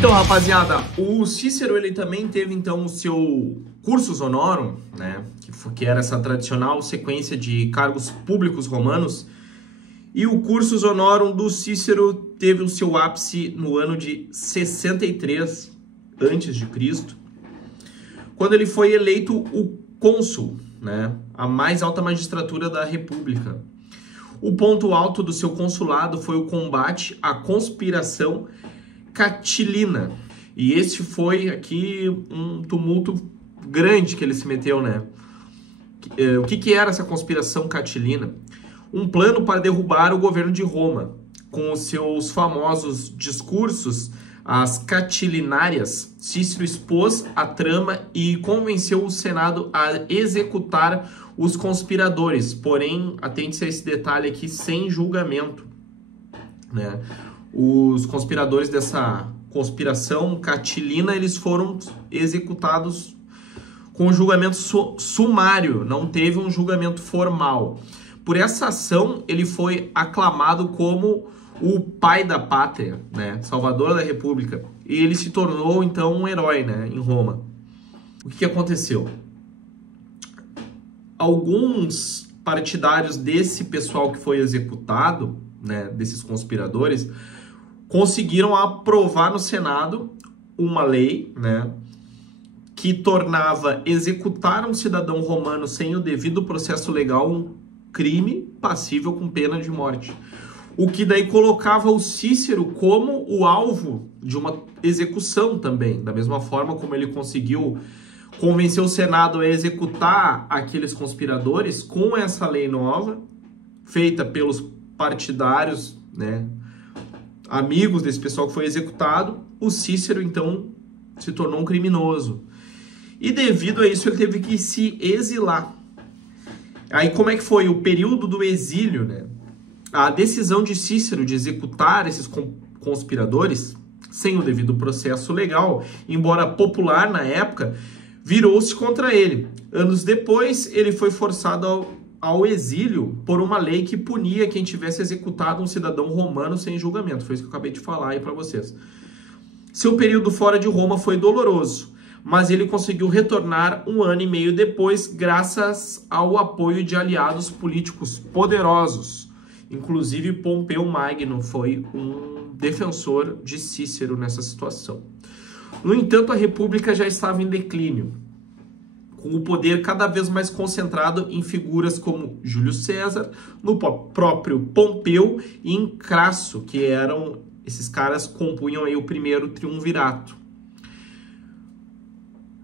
Então, rapaziada, o Cícero ele também teve então o seu cursus honorum, né, que era essa tradicional sequência de cargos públicos romanos. E o cursus honorum do Cícero teve o seu ápice no ano de 63 a.C., quando ele foi eleito o cônsul, né, a mais alta magistratura da República. O ponto alto do seu consulado foi o combate à conspiração Catilina. E esse foi aqui um tumulto grande que ele se meteu, né? O que era essa conspiração Catilina? Um plano para derrubar o governo de Roma, com os seus famosos discursos, as Catilinárias. Cícero expôs a trama e convenceu o Senado a executar os conspiradores, porém, atente-se a esse detalhe aqui, sem julgamento, né? Os conspiradores dessa conspiração Catilina, eles foram executados com julgamento sumário, não teve um julgamento formal. Por essa ação, ele foi aclamado como o pai da pátria, né? Salvador da República. E ele se tornou, então, um herói, né? Em Roma. O que aconteceu? Alguns partidários desse pessoal que foi executado, né? Desses conspiradores, conseguiram aprovar no Senado uma lei, né, que tornava executar um cidadão romano sem o devido processo legal um crime passível com pena de morte. O que daí colocava o Cícero como o alvo de uma execução também, da mesma forma como ele conseguiu convencer o Senado a executar aqueles conspiradores com essa lei nova, feita pelos partidários, né, amigos desse pessoal que foi executado. O Cícero, então, se tornou um criminoso. E devido a isso, ele teve que se exilar. Aí, como é que foi o período do exílio, né? A decisão de Cícero de executar esses conspiradores, sem o devido processo legal, embora popular na época, virou-se contra ele. Anos depois, ele foi forçado ao exílio por uma lei que punia quem tivesse executado um cidadão romano sem julgamento. Foi isso que eu acabei de falar aí para vocês. Seu período fora de Roma foi doloroso, mas ele conseguiu retornar 1 ano e meio depois, graças ao apoio de aliados políticos poderosos. Inclusive, Pompeu Magno foi um defensor de Cícero nessa situação. No entanto, a República já estava em declínio, com o poder cada vez mais concentrado em figuras como Júlio César, no próprio Pompeu e em Crasso, que eram, esses caras compunham aí o primeiro triunvirato.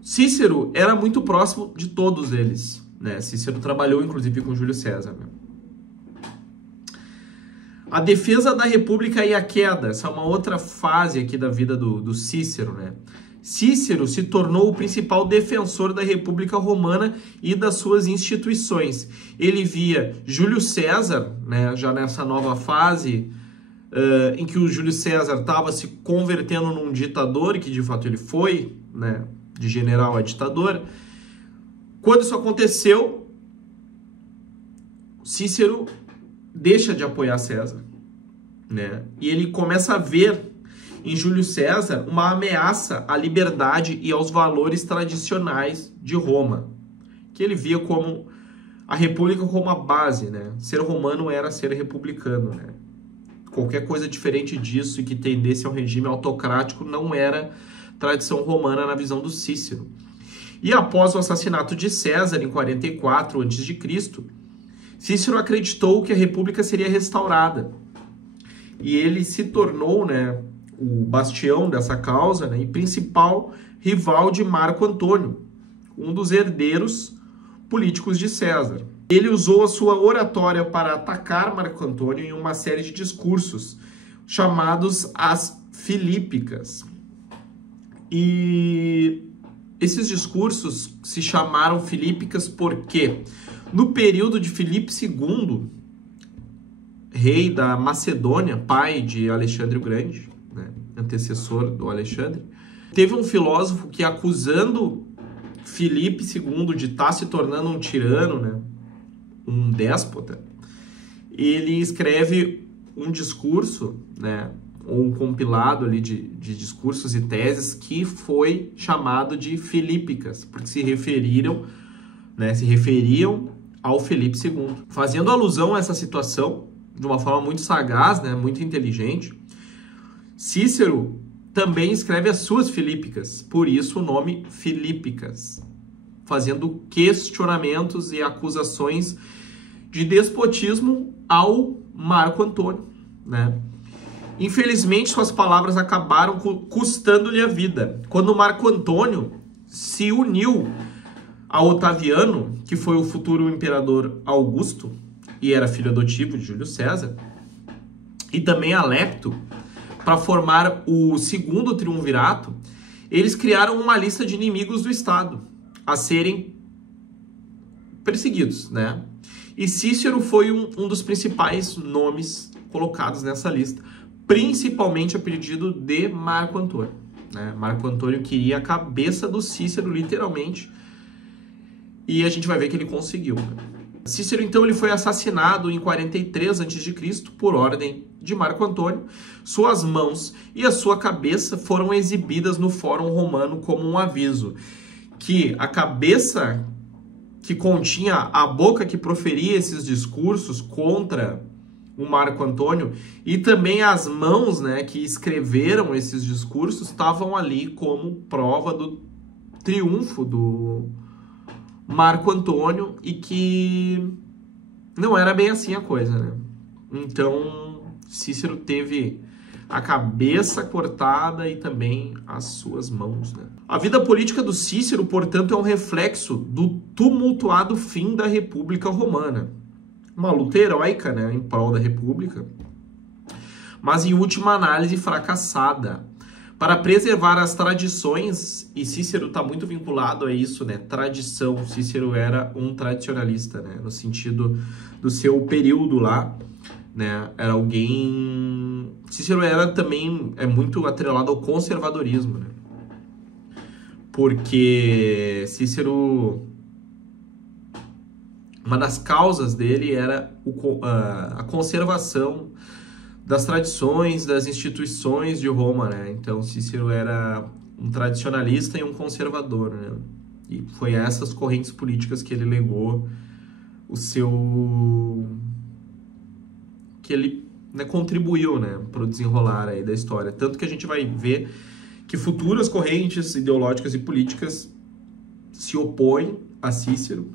Cícero era muito próximo de todos eles, né? Cícero trabalhou inclusive com Júlio César, né? A defesa da República e a queda, essa é uma outra fase aqui da vida do Cícero, né? Cícero se tornou o principal defensor da República Romana e das suas instituições. Ele via Júlio César, né, já nessa nova fase, em que o Júlio César estava se convertendo num ditador, que de fato ele foi, né, de general a ditador. Quando isso aconteceu, Cícero deixa de apoiar César, né, e ele começa a ver em Júlio César uma ameaça à liberdade e aos valores tradicionais de Roma, que ele via como a república como a base, né? Ser romano era ser republicano, né? Qualquer coisa diferente disso e que tendesse a um regime autocrático não era tradição romana na visão do Cícero. E após o assassinato de César em 44 a.C., Cícero acreditou que a república seria restaurada. E ele se tornou, né, o bastião dessa causa, né, e principal rival de Marco Antônio, um dos herdeiros políticos de César. Ele usou a sua oratória para atacar Marco Antônio em uma série de discursos chamados as Filípicas. E esses discursos se chamaram Filípicas porque, no período de Filipe II, rei da Macedônia, pai de Alexandre o Grande, né, antecessor do Alexandre, teve um filósofo que, acusando Filipe II de estar se tornando um tirano, né, um déspota, ele escreve um discurso, né, ou um compilado ali de discursos e teses que foi chamado de Filípicas, porque se referiam ao Felipe II. Fazendo alusão a essa situação, de uma forma muito sagaz, né, muito inteligente, Cícero também escreve as suas Filípicas, por isso o nome Filípicas, fazendo questionamentos e acusações de despotismo ao Marco Antônio, né? Infelizmente, suas palavras acabaram custando-lhe a vida. Quando Marco Antônio se uniu a Otaviano, que foi o futuro imperador Augusto, e era filho adotivo de Júlio César, e também a Lepto, para formar o segundo triunvirato, eles criaram uma lista de inimigos do Estado a serem perseguidos, né? E Cícero foi um dos principais nomes colocados nessa lista, principalmente a pedido de Marco Antônio, né? Marco Antônio queria a cabeça do Cícero, literalmente, e a gente vai ver que ele conseguiu, né? Cícero, então, ele foi assassinado em 43 a.C. por ordem de Marco Antônio. Suas mãos e a sua cabeça foram exibidas no Fórum Romano como um aviso que a cabeça que continha a boca que proferia esses discursos contra o Marco Antônio e também as mãos, né, que escreveram esses discursos estavam ali como prova do triunfo do Marco Antônio e que não era bem assim a coisa, né? Então, Cícero teve a cabeça cortada e também as suas mãos, né? A vida política do Cícero, portanto, é um reflexo do tumultuado fim da República Romana. Uma luta heróica, né, em prol da República, mas em última análise fracassada. Para preservar as tradições, e Cícero está muito vinculado a isso, né? Tradição. Cícero era um tradicionalista, né? No sentido do seu período lá, né? Era alguém... Cícero era também muito atrelado ao conservadorismo, né? Porque Cícero... Uma das causas dele era a conservação das tradições, das instituições de Roma, né? Então, Cícero era um tradicionalista e um conservador, né? E foi a essas correntes políticas que ele legou o seu... que ele, né, contribuiu, né, para o desenrolar aí da história. Tanto que a gente vai ver que futuras correntes ideológicas e políticas se opõem a Cícero.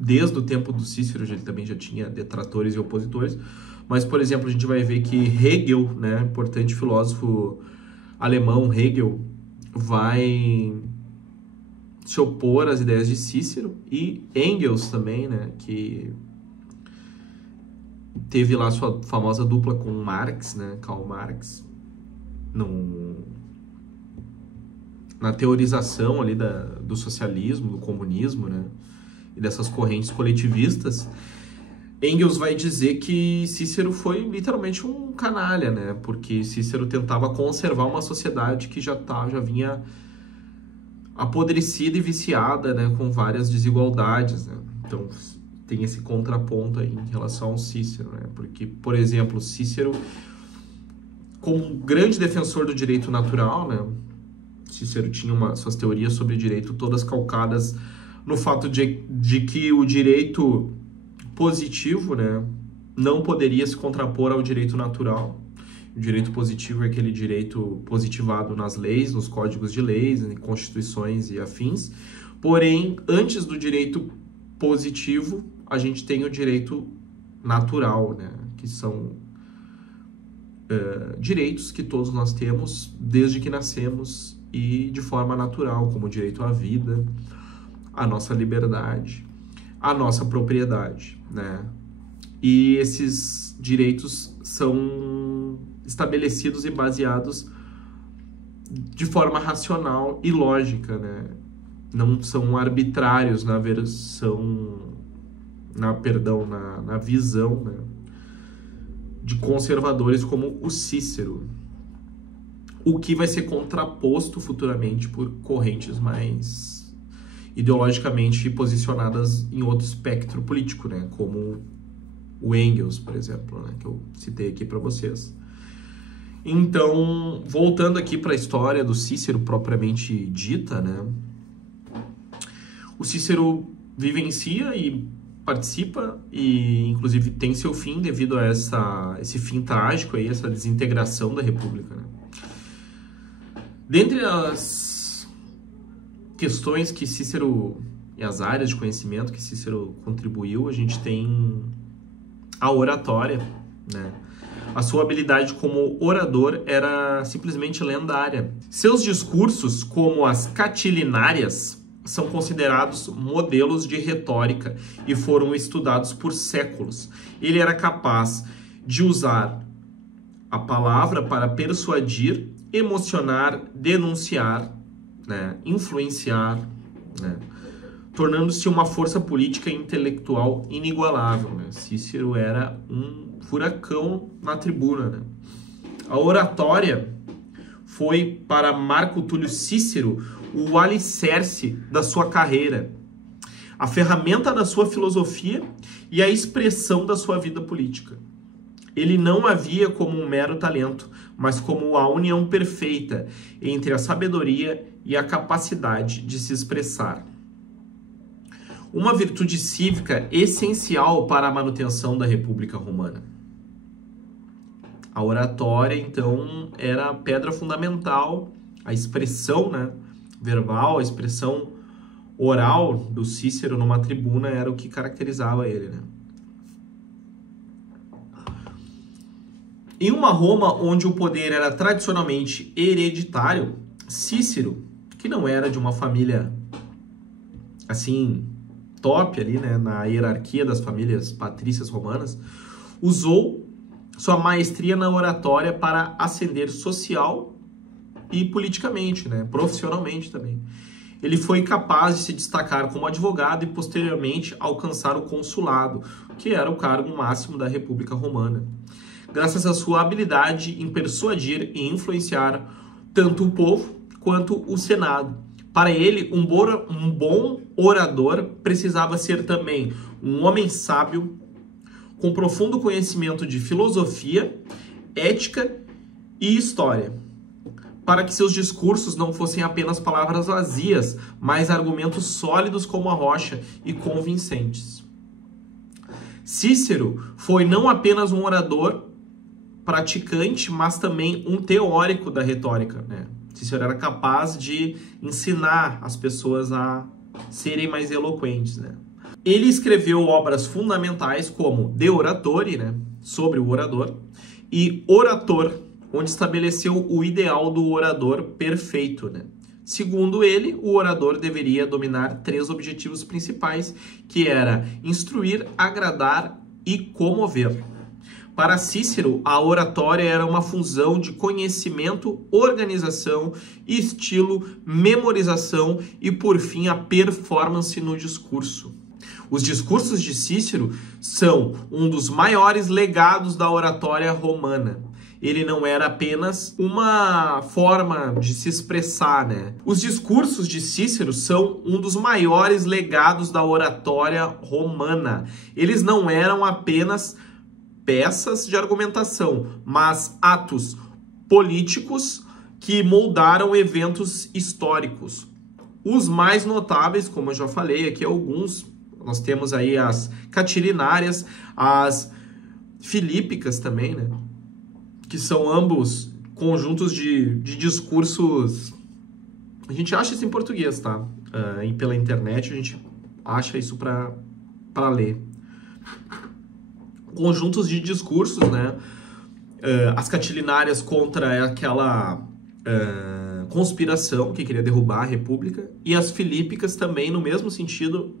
Desde o tempo do Cícero, ele também já tinha detratores e opositores. Mas, por exemplo, a gente vai ver que Hegel, né, importante filósofo alemão, Hegel, vai se opor às ideias de Cícero, e Engels também, né, que teve lá sua famosa dupla com Marx, né, Karl Marx, na teorização ali do socialismo, do comunismo, né, e dessas correntes coletivistas. Engels vai dizer que Cícero foi literalmente um canalha, né? Porque Cícero tentava conservar uma sociedade que já vinha apodrecida e viciada, né? Com várias desigualdades, né? Então tem esse contraponto aí em relação ao Cícero, né? Porque, por exemplo, Cícero, como um grande defensor do direito natural, né? Cícero tinha suas teorias sobre direito todas calcadas no fato de que o direito positivo, né, não poderia se contrapor ao direito natural. O direito positivo é aquele direito positivado nas leis, nos códigos de leis, em constituições e afins. Porém, antes do direito positivo, a gente tem o direito natural, né, que são direitos que todos nós temos desde que nascemos e de forma natural, como o direito à vida, a nossa liberdade, a nossa propriedade, né? E esses direitos são estabelecidos e baseados de forma racional e lógica, né? Não são arbitrários na visão, né, de conservadores como o Cícero, o que vai ser contraposto futuramente por correntes mais ideologicamente posicionadas em outro espectro político, né? Como o Engels, por exemplo, né? Que eu citei aqui para vocês. Então, voltando aqui para a história do Cícero propriamente dita, né? O Cícero vivencia e participa e, inclusive, tem seu fim devido a esse fim trágico aí, essa desintegração da República, né? Dentre as questões que Cícero e as áreas de conhecimento que Cícero contribuiu, a gente tem a oratória, né? A sua habilidade como orador era simplesmente lendária. Seus discursos, como as catilinárias, são considerados modelos de retórica e foram estudados por séculos. Ele era capaz de usar a palavra para persuadir, emocionar, denunciar, né, influenciar, né, tornando-se uma força política e intelectual inigualável, né? Cícero era um furacão na tribuna, né? A oratória foi para Marco Túlio Cícero o alicerce da sua carreira, a ferramenta da sua filosofia e a expressão da sua vida política. Ele não a via como um mero talento, mas como a união perfeita entre a sabedoria e a capacidade de se expressar. Uma virtude cívica essencial para a manutenção da República Romana. A oratória, então, era a pedra fundamental, a expressão, né, verbal, a expressão oral do Cícero numa tribuna era o que caracterizava ele, né? Em uma Roma onde o poder era tradicionalmente hereditário, Cícero, que não era de uma família assim top ali, né, na hierarquia das famílias patrícias romanas, usou sua maestria na oratória para ascender social e politicamente, né, profissionalmente também. Ele foi capaz de se destacar como advogado e posteriormente alcançar o consulado, que era o cargo máximo da República Romana, graças à sua habilidade em persuadir e influenciar tanto o povo quanto o Senado. Para ele, um bom orador precisava ser também um homem sábio, com profundo conhecimento de filosofia, ética e história, para que seus discursos não fossem apenas palavras vazias, mas argumentos sólidos como a rocha e convincentes. Cícero foi não apenas um orador praticante, mas também um teórico da retórica, né? Cícero era capaz de ensinar as pessoas a serem mais eloquentes, né? Ele escreveu obras fundamentais como De Oratore, né, sobre o orador, e Orator, onde estabeleceu o ideal do orador perfeito, né? Segundo ele, o orador deveria dominar 3 objetivos principais, que era instruir, agradar e comover. Para Cícero, a oratória era uma fusão de conhecimento, organização, estilo, memorização e, por fim, a performance no discurso. Os discursos de Cícero são um dos maiores legados da oratória romana. Ele não era apenas uma forma de se expressar, né? Os discursos de Cícero são um dos maiores legados da oratória romana. Eles não eram apenas peças de argumentação, mas atos políticos que moldaram eventos históricos. Os mais notáveis, como eu já falei aqui, alguns, nós temos aí as catilinárias, as filípicas também, né? Que são ambos conjuntos de discursos. A gente acha isso em português, tá? E pela internet a gente acha isso para ler. Conjuntos de discursos, né? As catilinárias contra aquela conspiração que queria derrubar a República, e as filípicas também no mesmo sentido,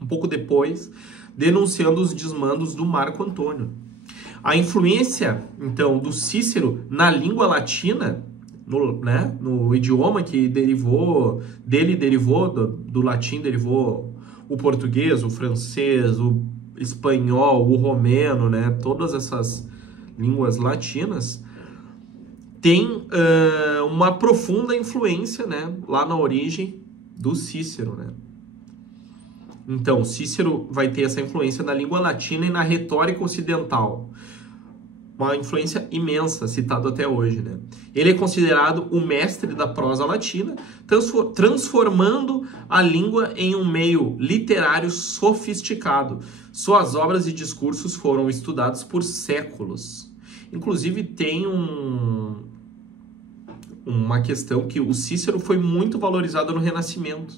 um pouco depois, denunciando os desmandos do Marco Antônio. A influência, então, do Cícero na língua latina, no idioma que derivou do latim, derivou o português, o francês, o espanhol, o romeno, né? Todas essas línguas latinas tem uma profunda influência, né? Lá na origem do Cícero, né? Então, Cícero vai ter essa influência na língua latina e na retórica ocidental. uma influência imensa, citado até hoje, né? Ele é considerado o mestre da prosa latina, transformando a língua em um meio literário sofisticado. Suas obras e discursos foram estudados por séculos. Inclusive, tem uma questão que o Cícero foi muito valorizado no Renascimento.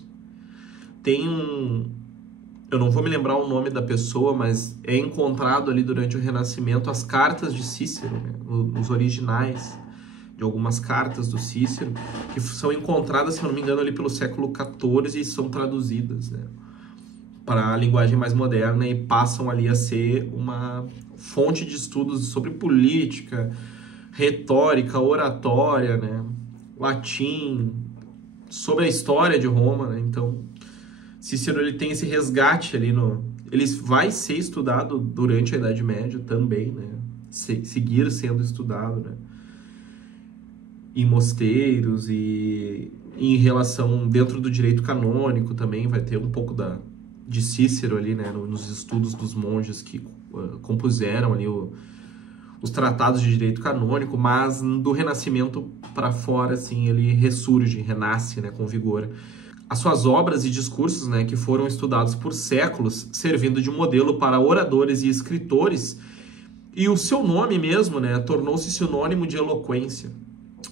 Eu não vou me lembrar o nome da pessoa, mas é encontrado ali durante o Renascimento as cartas de Cícero, né? Os originais de algumas cartas do Cícero, que são encontradas, se eu não me engano, ali pelo século XIV e são traduzidas, né, para a linguagem mais moderna e passam ali a ser uma fonte de estudos sobre política, retórica, oratória, né, latim, sobre a história de Roma, né? Então, Cícero ele tem esse resgate ali ele vai ser estudado durante a Idade Média também, né? Seguir sendo estudado, né? Em mosteiros e em relação dentro do direito canônico também vai ter um pouco de Cícero ali, né? Nos estudos dos monges que compuseram ali os tratados de direito canônico, mas do Renascimento para fora, assim, ele ressurge, renasce, né? Com vigor. As suas obras e discursos, né, que foram estudados por séculos, servindo de modelo para oradores e escritores, e o seu nome mesmo, né, tornou-se sinônimo de eloquência.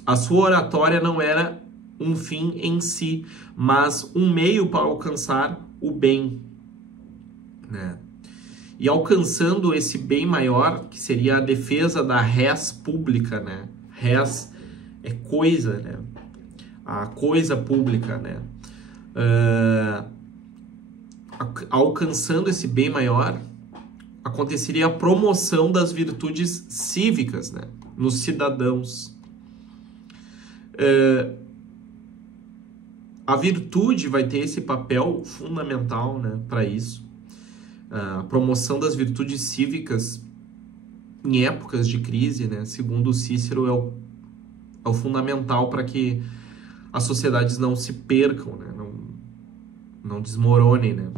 A sua oratória não era um fim em si, mas um meio para alcançar o bem, né? E alcançando esse bem maior, que seria a defesa da res pública, né? Res é coisa, né? A coisa pública, né? Alcançando esse bem maior, aconteceria a promoção das virtudes cívicas, né, nos cidadãos. A virtude vai ter esse papel fundamental, né, para isso. A promoção das virtudes cívicas em épocas de crise, né, segundo Cícero, é o fundamental para que as sociedades não se percam, né, não desmoronem, né?